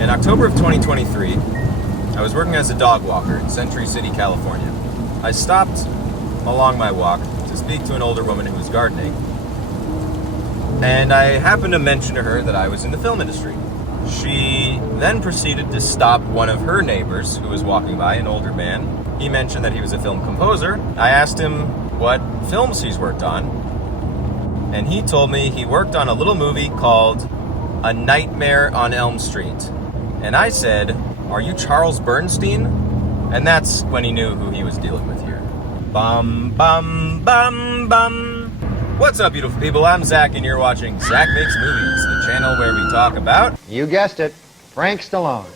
In October of 2023, I was working as a dog walker in Century City, California. I stopped along my walk to speak to an older woman who was gardening, and I happened to mention to her that I was in the film industry. She then proceeded to stop one of her neighbors who was walking by, an older man. He mentioned that he was a film composer. I asked him what films he's worked on, and he told me he worked on a little movie called A Nightmare on Elm Street. And I said, "Are you Charles Bernstein?" And that's when he knew who he was dealing with here. Bum, bum, bum, bum. What's up, beautiful people? I'm Zach, and you're watching Zach Makes Movies, the channel where we talk about... You guessed it, Frank Stallone.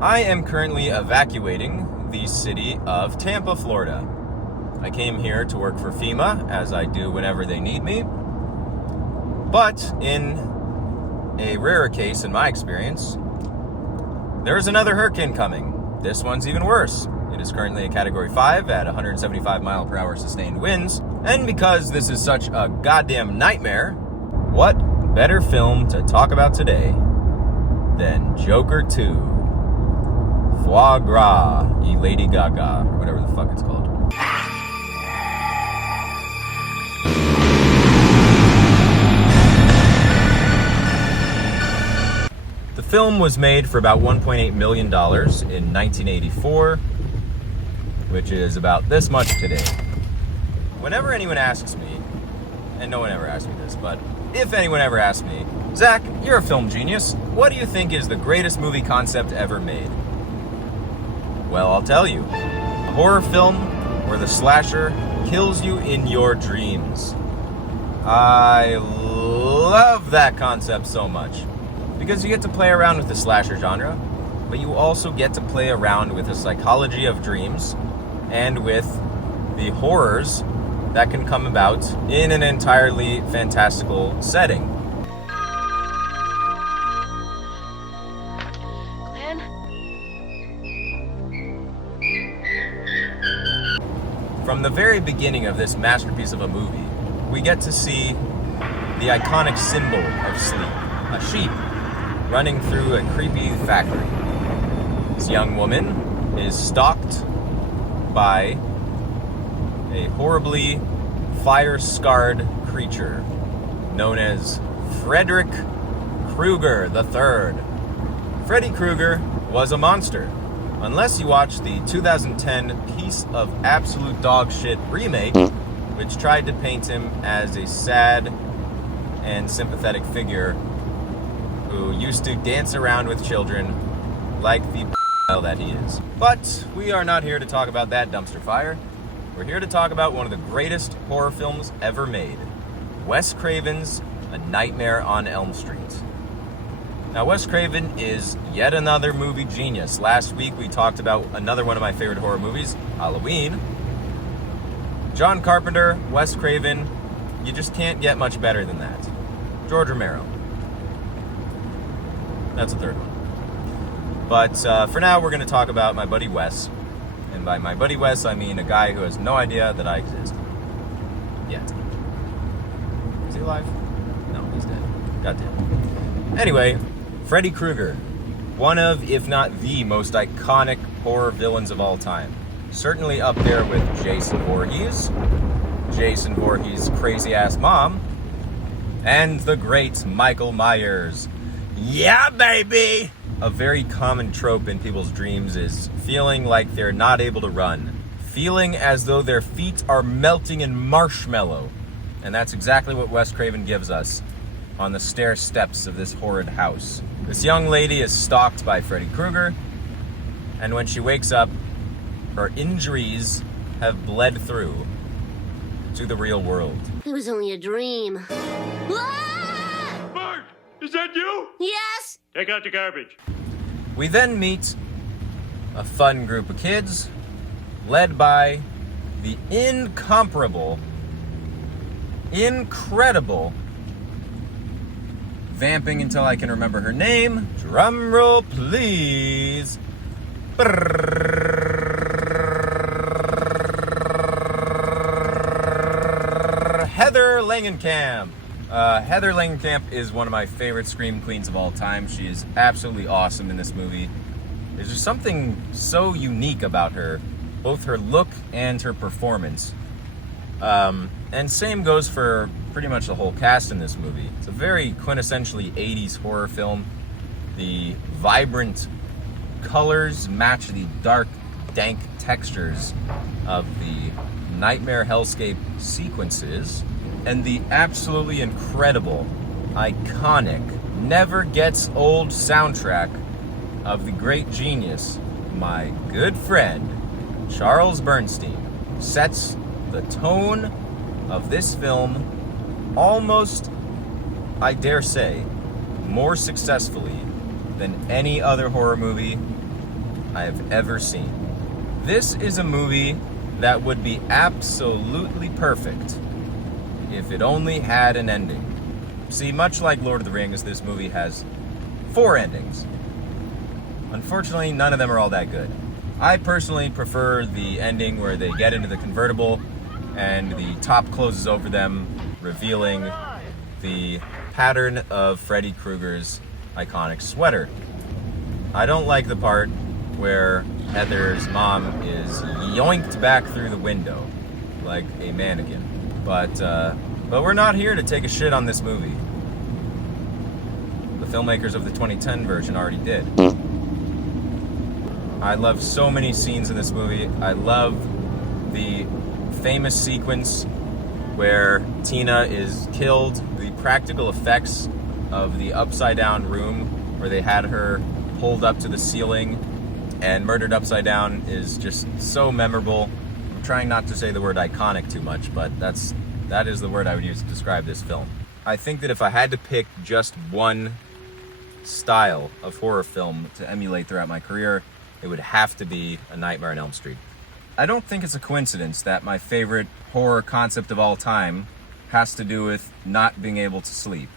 I am currently evacuating the city of Tampa, Florida. I came here to work for FEMA, as I do whenever they need me. But in a rarer case, in my experience, there is another hurricane coming. This one's even worse. It is currently a Category 5 at 175 mile per hour sustained winds. And because this is such a goddamn nightmare, what better film to talk about today than Joker 2, Foie Gras, Lady Gaga, or whatever the fuck it's called. The film was made for about $1.8 million in 1984, which is about this much today. Whenever anyone asks me, and no one ever asks me this, but if anyone ever asks me, "Zach, you're a film genius, what do you think is the greatest movie concept ever made?" Well, I'll tell you. A horror film where the slasher kills you in your dreams. I love that concept so much. Because you get to play around with the slasher genre, but you also get to play around with the psychology of dreams and with the horrors that can come about in an entirely fantastical setting. Glenn? From the very beginning of this masterpiece of a movie, we get to see the iconic symbol of sleep, a sheep running through a creepy factory. This young woman is stalked by a horribly fire-scarred creature known as Freddy Krueger III. Freddy Krueger was a monster, unless you watch the 2010 piece of absolute dog shit remake, which tried to paint him as a sad and sympathetic figure who used to dance around with children like the that he is. But we are not here to talk about that dumpster fire. We're here to talk about one of the greatest horror films ever made, Wes Craven's A Nightmare on Elm Street. Now, Wes Craven is yet another movie genius. Last week we talked about another one of my favorite horror movies, Halloween. John Carpenter, Wes Craven, you just can't get much better than that. George Romero. That's a third one. But for now, we're going to talk about my buddy Wes. And by my buddy Wes, I mean a guy who has no idea that I exist. Yet. Is he alive? No, he's dead. Goddamn. Anyway, Freddy Krueger. One of, if not the most iconic horror villains of all time. Certainly up there with Jason Voorhees, Jason Voorhees' crazy-ass mom, and the great Michael Myers. Yeah, baby! A very common trope in people's dreams is feeling like they're not able to run. Feeling as though their feet are melting in marshmallow. And that's exactly what Wes Craven gives us on the stair steps of this horrid house. This young lady is stalked by Freddy Krueger, and when she wakes up, her injuries have bled through to the real world. It was only a dream. Ah! Mark, is that you? Yes? Take out the garbage. We then meet a fun group of kids led by the incomparable, incredible, vamping until I can remember her name. Drum roll, please. Heather Langenkamp. Heather Langenkamp is one of my favorite scream queens of all time. She is absolutely awesome in this movie. There's just something so unique about her, both her look and her performance. And same goes for pretty much the whole cast in this movie. It's a very quintessentially 80s horror film. The vibrant colors match the dark, dank textures of the nightmare hellscape sequences, and the absolutely incredible, iconic, never gets old soundtrack of the great genius, my good friend, Charles Bernstein, sets the tone of this film almost, I dare say, more successfully than any other horror movie I have ever seen. This is a movie that would be absolutely perfect if it only had an ending. See, much like Lord of the Rings, this movie has 4 endings. Unfortunately, none of them are all that good. I personally prefer the ending where they get into the convertible and the top closes over them, revealing the pattern of Freddy Krueger's iconic sweater. I don't like the part where Heather's mom is yoinked back through the window like a mannequin. But we're not here to take a shit on this movie. The filmmakers of the 2010 version already did. I love so many scenes in this movie. I love the famous sequence where Tina is killed. The practical effects of the upside down room where they had her pulled up to the ceiling and murdered upside down is just so memorable. I'm trying not to say the word iconic too much, but that is the word I would use to describe this film. I think that if I had to pick just one style of horror film to emulate throughout my career, it would have to be A Nightmare on Elm Street. I don't think it's a coincidence that my favorite horror concept of all time has to do with not being able to sleep.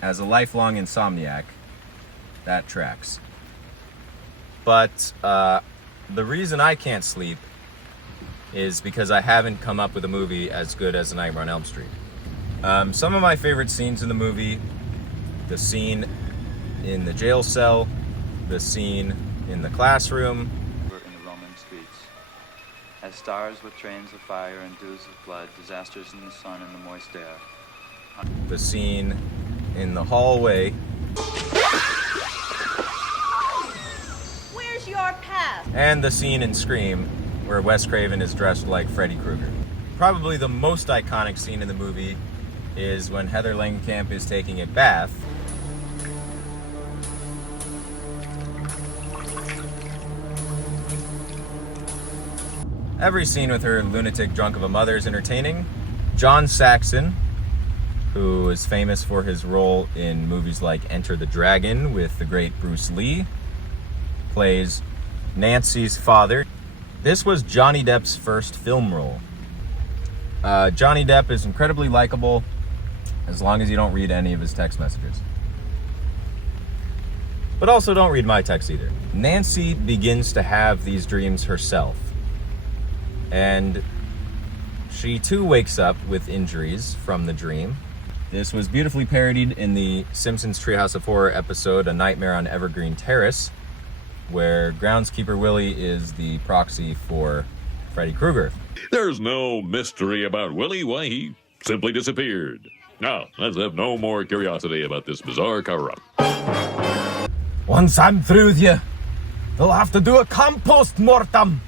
As a lifelong insomniac, that tracks. But the reason I can't sleep is because I haven't come up with a movie as good as A Nightmare on Elm Street. Some of my favorite scenes in the movie, the scene in the jail cell, the scene in the classroom, in the Roman streets, as stars with trains of fire and dews of blood, disasters in the sun and the moist air. the scene in the hallway, Where's your pass? and the scene in Scream where Wes Craven is dressed like Freddy Krueger. Probably the most iconic scene in the movie is when Heather Langenkamp is taking a bath. Every scene with her lunatic drunk of a mother is entertaining. John Saxon, who is famous for his role in movies like Enter the Dragon with the great Bruce Lee, plays Nancy's father. This was Johnny Depp's first film role. Johnny Depp is incredibly likable as long as you don't read any of his text messages. But also don't read my text either. Nancy begins to have these dreams herself. And she too wakes up with injuries from the dream. This was beautifully parodied in the Simpsons Treehouse of Horror episode, A Nightmare on Evergreen Terrace, where groundskeeper Willie is the proxy for Freddy Krueger. There's no mystery about Willie. Why, he simply disappeared. Now, let's have no more curiosity about this bizarre cover-up. Once I'm through with you, they'll have to do a compost mortem.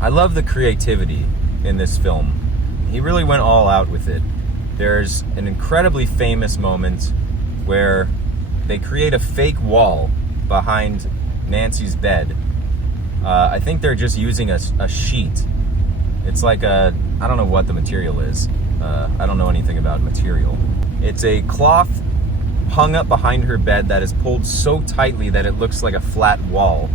I love the creativity in this film. He really went all out with it. There's an incredibly famous moment where they create a fake wall behind Nancy's bed. I think they're just using a sheet. It's like I don't know what the material is. I don't know anything about material. It's a cloth hung up behind her bed that is pulled so tightly that it looks like a flat wall,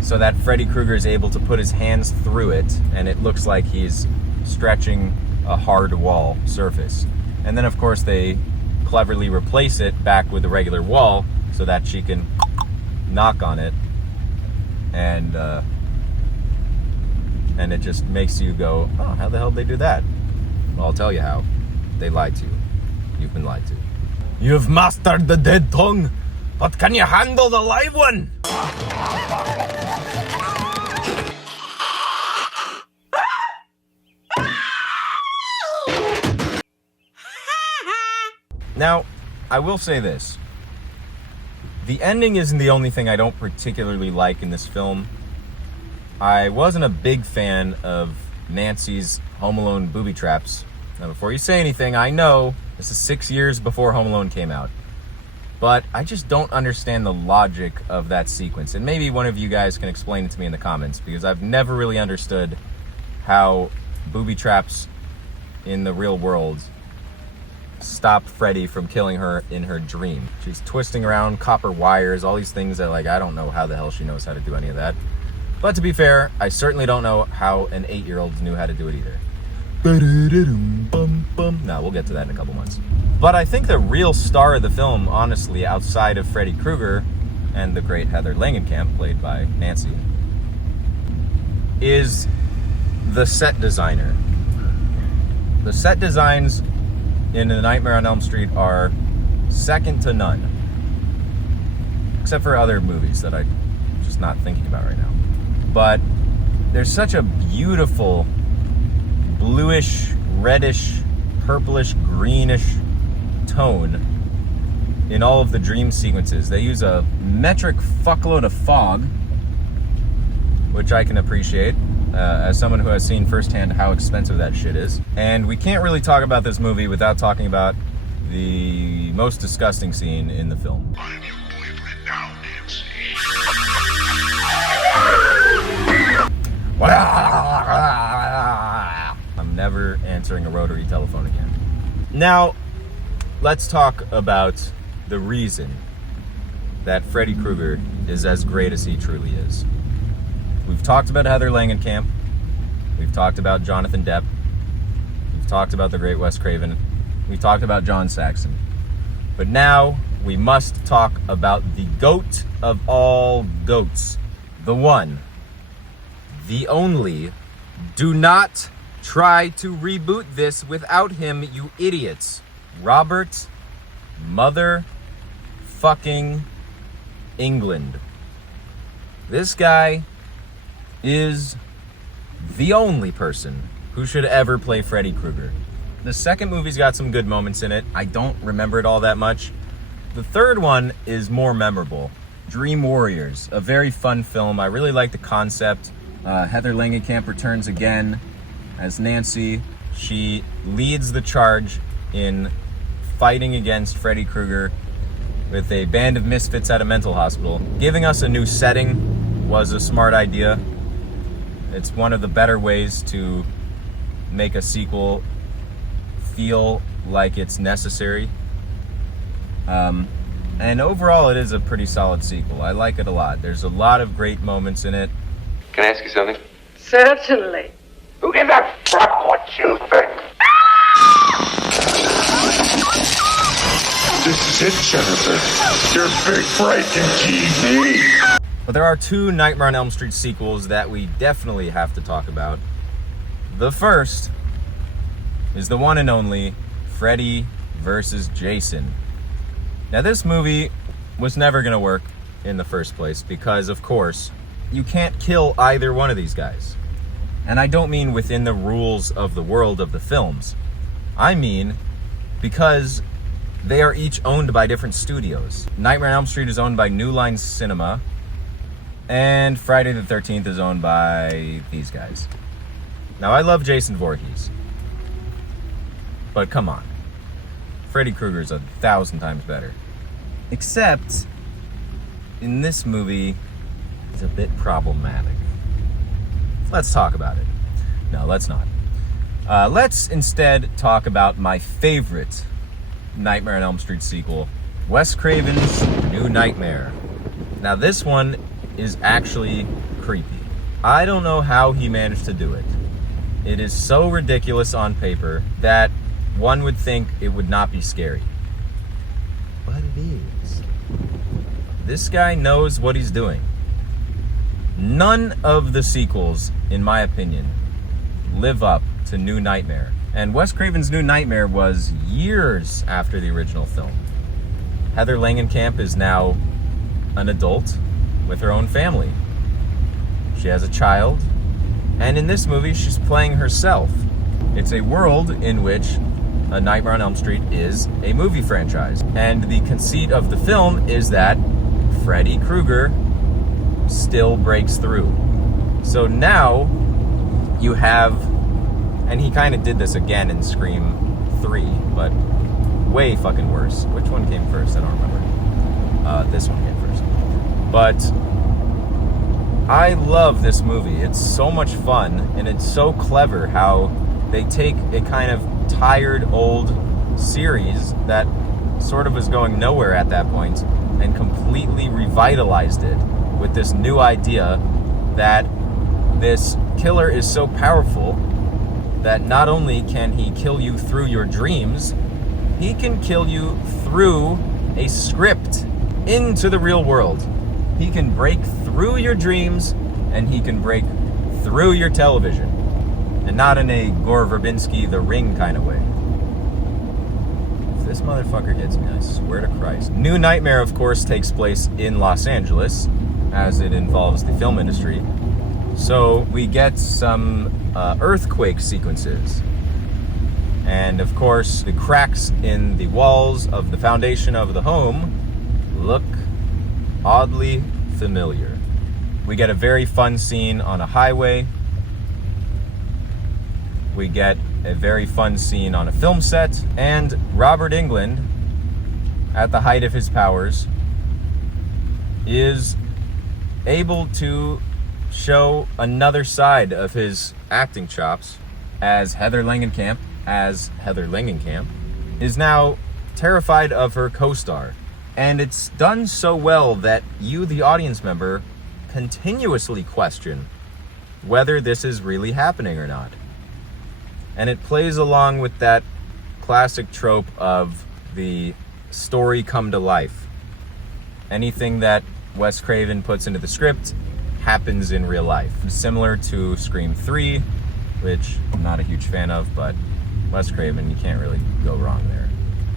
so that Freddy Krueger is able to put his hands through it, and it looks like he's stretching a hard wall surface. And then, of course, they cleverly replace it back with a regular wall so that she can knock on it, and it just makes you go, oh, how the hell did they do that? Well, I'll tell you how. They lied to you. You've been lied to. You've mastered the dead tongue, but can you handle the live one? Now, I will say this. The ending isn't the only thing I don't particularly like in this film. I wasn't a big fan of Nancy's Home Alone booby traps. Now, before you say anything, I know this is 6 years before Home Alone came out. But I just don't understand the logic of that sequence. And maybe one of you guys can explain it to me in the comments, because I've never really understood how booby traps in the real world stop Freddy from killing her in her dream. She's twisting around copper wires, all these things that, like, I don't know how the hell she knows how to do any of that. But to be fair, I certainly don't know how an 8-year-old knew how to do it either. No, we'll get to that in a couple months. But I think the real star of the film, honestly, outside of Freddy Krueger and the great Heather Langenkamp, played by Nancy, is the set designer. The set designs in The Nightmare on Elm Street are second to none. Except for other movies that I'm just not thinking about right now. But there's such a beautiful bluish, reddish, purplish, greenish tone in all of the dream sequences. They use a metric fuckload of fog, which I can appreciate. As someone who has seen firsthand how expensive that shit is. And we can't really talk about this movie without talking about the most disgusting scene in the film. I'm never answering a rotary telephone again. Now, let's talk about the reason that Freddy Krueger is as great as he truly is. We've talked about Heather Langenkamp. We've talked about Jonathan Depp. We've talked about the great Wes Craven. We've talked about John Saxon. But now we must talk about the goat of all goats. The one, the only. Do not try to reboot this without him, you idiots. Robert motherfucking Englund. This guy is the only person who should ever play Freddy Krueger. The second movie's got some good moments in it. I don't remember it all that much. The third one is more memorable. Dream Warriors, a very fun film. I really like the concept. Heather Langenkamp returns again as Nancy. She leads the charge in fighting against Freddy Krueger with a band of misfits at a mental hospital. Giving us a new setting was a smart idea. It's one of the better ways to make a sequel feel like it's necessary. And overall, it is a pretty solid sequel. I like it a lot. There's a lot of great moments in it. Can I ask you something? Certainly. Who gives a fuck what you think? This is it, Jennifer. Your big breaking TV. But there are two Nightmare on Elm Street sequels that we definitely have to talk about. The first is the one and only Freddy vs. Jason. Now, this movie was never going to work in the first place because, of course, you can't kill either one of these guys. And I don't mean within the rules of the world of the films. I mean because they are each owned by different studios. Nightmare on Elm Street is owned by New Line Cinema, and Friday the 13th is owned by these guys. Now, I love Jason Voorhees, but come on. Freddy Krueger is 1,000 times better. Except, in this movie, it's a bit problematic. Let's talk about it. No, let's not. Let's instead talk about my favorite Nightmare on Elm Street sequel, Wes Craven's New Nightmare. Now, this one is actually creepy. I don't know how he managed to do it. It is so ridiculous on paper that one would think it would not be scary. But it is. This guy knows what he's doing. None of the sequels, in my opinion, live up to New Nightmare. And Wes Craven's New Nightmare was years after the original film. Heather Langenkamp is now an adult with her own family. She has a child, and in this movie, she's playing herself. It's a world in which A Nightmare on Elm Street is a movie franchise. And the conceit of the film is that Freddy Krueger still breaks through. So now you have, and he kind of did this again in Scream 3, but way fucking worse. Which one came first? I don't remember. This one came first. But I love this movie. It's so much fun, and it's so clever how they take a kind of tired old series that sort of was going nowhere at that point and completely revitalized it with this new idea that this killer is so powerful that not only can he kill you through your dreams, he can kill you through a script into the real world. He can break through your dreams, and he can break through your television. And not in a Gore Verbinski The Ring kind of way. If this motherfucker hits me, I swear to Christ. New Nightmare, of course, takes place in Los Angeles, as it involves the film industry. So we get some earthquake sequences. And of course, the cracks in the walls of the foundation of the home look oddly familiar. We get a very fun scene on a highway. We get a very fun scene on a film set. And Robert Englund, at the height of his powers, is able to show another side of his acting chops as Heather Langenkamp, is now terrified of her co-star. And it's done so well that you, the audience member, continuously question whether this is really happening or not. And it plays along with that classic trope of the story come to life. Anything that Wes Craven puts into the script happens in real life. Similar to Scream 3, which I'm not a huge fan of, but Wes Craven, you can't really go wrong there.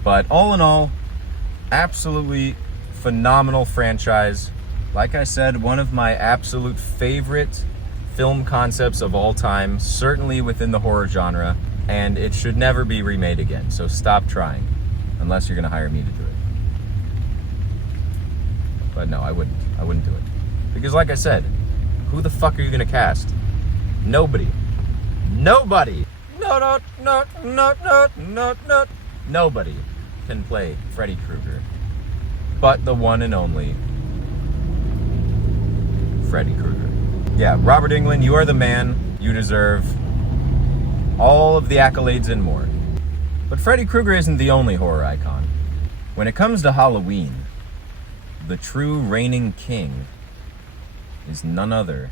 But all in all, absolutely phenomenal franchise. Like I said, one of my absolute favorite film concepts of all time, certainly within the horror genre, and it should never be remade again. So stop trying, unless you're gonna hire me to do it. But no, I wouldn't do it. Because like I said, who the fuck are you gonna cast? Nobody. Nobody! Nobody can play Freddy Krueger but the one and only Freddy Krueger. Yeah, Robert Englund, you are the man. You deserve all of the accolades and more. But Freddy Krueger isn't the only horror icon. When it comes to Halloween, the true reigning king is none other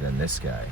than this guy.